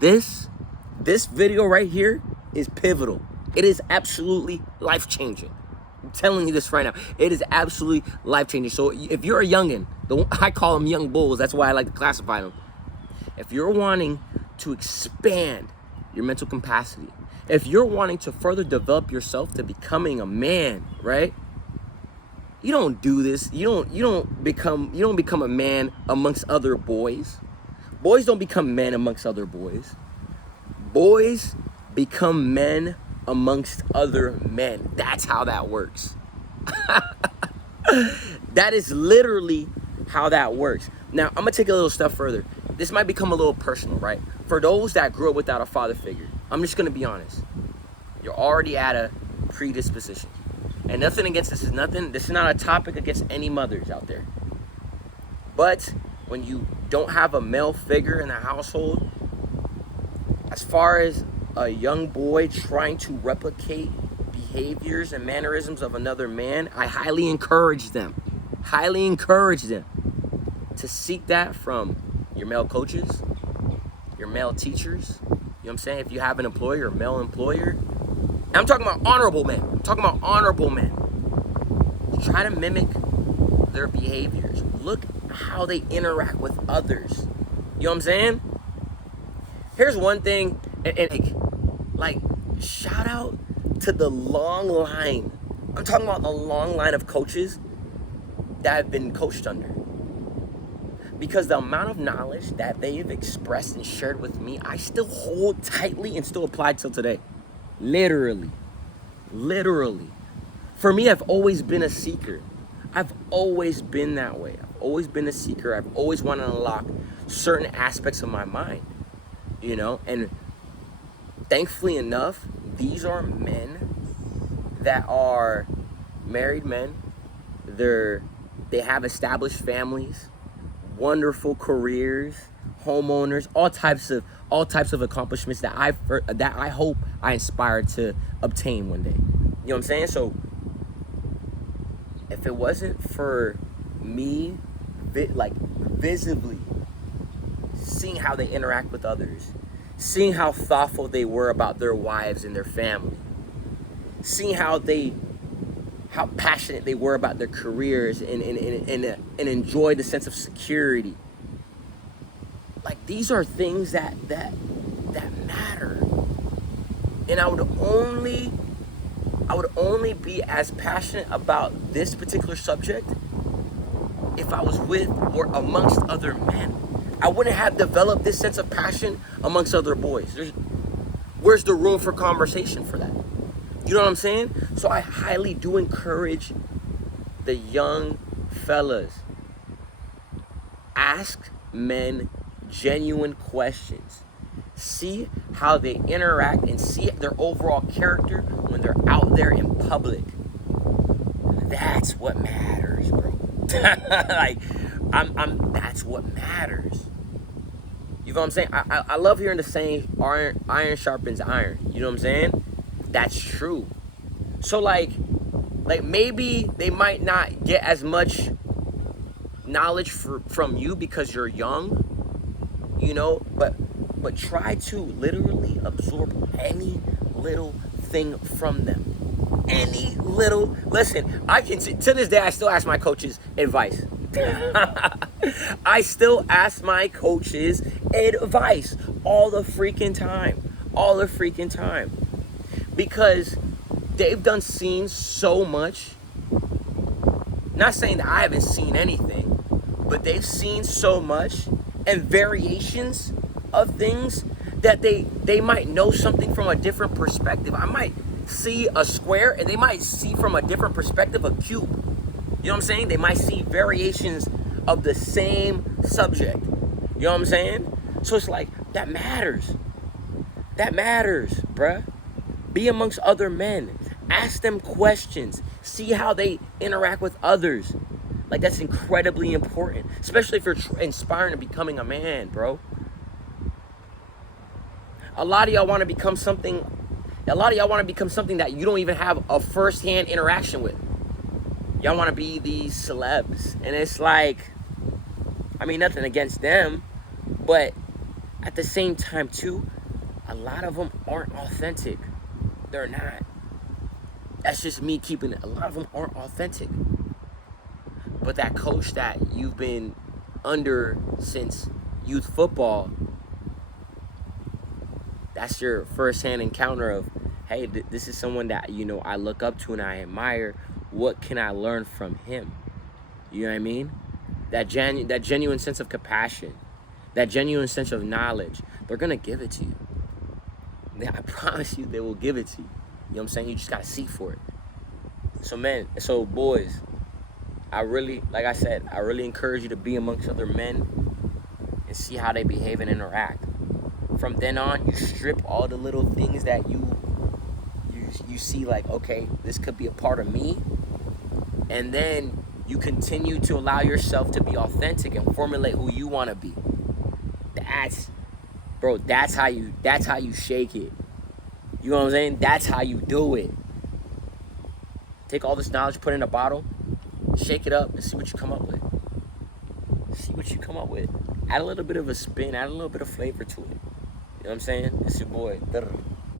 this video right here is pivotal. It is absolutely life-changing. I'm telling you this right now. It is absolutely life-changing. So if you're a youngin', I call them young bulls. That's why I like to classify them. If you're wanting to expand your mental capacity, if you're wanting to further develop yourself to becoming a man, right? You don't do this. You don't become a man amongst other boys. Boys don't become men amongst other boys. Boys become men amongst other men. That's how that works. That is literally how that works. Now, I'm gonna take it a little step further. This might become a little personal, right? For those that grew up without a father figure, I'm just gonna be honest. You're already at a predisposition. And nothing against this is nothing. This is not a topic against any mothers out there. But when you don't have a male figure in the household, as far as a young boy trying to replicate behaviors and mannerisms of another man, I highly encourage them to seek that from your male coaches, your male teachers. You know what I'm saying? If you have an employer, a male employer. And I'm talking about honorable men. Try to mimic their behaviors. Look how they interact with others. You know what I'm saying? Here's one thing, and like shout out to the long line. I'm talking about the long line of coaches that I've been coached under. Because the amount of knowledge that they've expressed and shared with me, I still hold tightly and still apply till today. Literally. For me, I've always been a seeker. I've always been that way. I've always been a seeker. I've always wanted to unlock certain aspects of my mind, you know? And thankfully enough, these are men that are married men. They have established families, wonderful careers, homeowners, all types of accomplishments that I hope I inspire to obtain one day. You know what I'm saying? So if it wasn't for me visibly seeing how they interact with others, seeing how thoughtful they were about their wives and their family, seeing how passionate they were about their careers and enjoy the sense of security. Like, these are things that matter. And I would only be as passionate about this particular subject if I was with or amongst other men. I wouldn't have developed this sense of passion amongst other boys. Where's the room for conversation for that? You know what I'm saying? So I highly do encourage the young fellas. Ask men genuine questions. See how they interact and see their overall character when they're out there in public. That's what matters, bro. That's what matters. You know what I'm saying? I love hearing the saying, iron sharpens iron. You know what I'm saying? That's true. So like maybe they might not get as much knowledge from you because you're young, you know, but try to literally absorb any little thing from them. Listen, to this day, I still ask my coaches advice. I still ask my coaches advice all the freaking time. Because they've seen so much. Not saying that I haven't seen anything, but they've seen so much and variations of things that they might know something from a different perspective. I might see a square and they might see from a different perspective a cube. You know what I'm saying? They might see variations of the same subject. You know what I'm saying? So it's like, that matters. That matters, bruh. Be amongst other men. Ask them questions. See how they interact with others. Like, that's incredibly important, especially if you're inspiring to becoming a man, bro. A lot of y'all want to become something that you don't even have a first-hand interaction with. Y'all want to be these celebs. And it's like, I mean, nothing against them, but At the same time, too, a lot of them aren't authentic. They're not. That's just me keeping it. A lot of them aren't authentic. But that coach that you've been under since youth football, that's your first-hand encounter of, hey, this is someone that, you know, I look up to and I admire. What can I learn from him? You know what I mean? That genuine sense of compassion, that genuine sense of knowledge, they're going to give it to you. I promise you they will give it to you. You know what I'm saying? You just got to seek for it. So boys, like I said, I really encourage you to be amongst other men and see how they behave and interact. From then on, you strip all the little things that you see like, okay, this could be a part of me. And then you continue to allow yourself to be authentic and formulate who you want to be. That's how you shake it. You know what I'm saying? That's how you do it. Take all this knowledge, put it in a bottle, shake it up, and see what you come up with. Add a little bit of a spin, add a little bit of flavor to it. You know what I'm saying? It's your boy.